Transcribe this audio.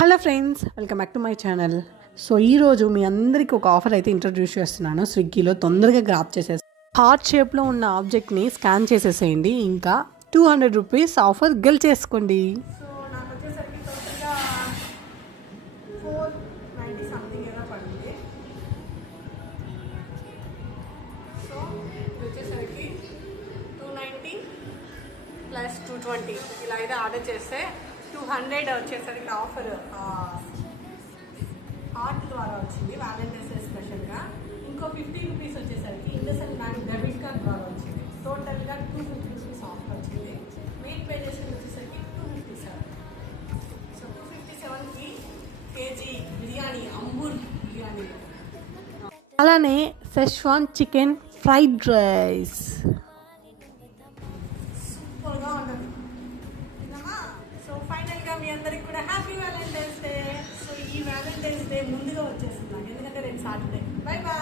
Hello friends, welcome back to my channel. So ఈరోజు మీ అందరికీ ఒక ఆఫర్ అయితే ఇంట్రడ్యూస్ చేస్తున్నాను. స్విగ్గీలో తొందరగా గ్రాప్ చేసేసి హార్ట్ షేప్లో ఉన్న ఆబ్జెక్ట్ని స్కాన్ చేసేసేయండి. ఇంకా 200 రూపీస్ ఆఫర్ గెలిచేసుకోండి. సో నాకు వచ్చేసరికి టోటల్గా 490 సంథింగ్ ఏదో పడింది. సో ఇది వచ్చేసరికి 290 ప్లస్ 220 ఇలా అయితే ఆర్డర్ చేస్తే 200 వచ్చేసరికి ఆఫర్ హార్ట్ ద్వారా వచ్చింది, వ్యాలంటైన్స్ డే స్పెషల్గా. ఇంకో 50 రూపీస్ వచ్చేసరికి ఇండస్ఇండ్ బ్యాంక్ డెబిట్ కార్డ్ ద్వారా వచ్చింది. టోటల్గా 250 రూపీస్ ఆఫర్ వచ్చింది. మెయిన్ పే చేసింది వచ్చేసరికి 257. సో 257కి కేజీ బిర్యానీ, అంబూర్ బిర్యానీ. అలానే సెష్వాన్ చికెన్ ఫ్రైడ్ రైస్ సూపర్గా ఉంటుంది. సో ఫైనల్గా మీ అందరికి కూడా హ్యాపీ వ్యాలంటైన్స్ డే. సో ఈ వ్యాలంటైన్స్ డే ముందుగా వచ్చేస్తున్నాను, ఎందుకంటే రేపు సాటర్డే. Bye bye.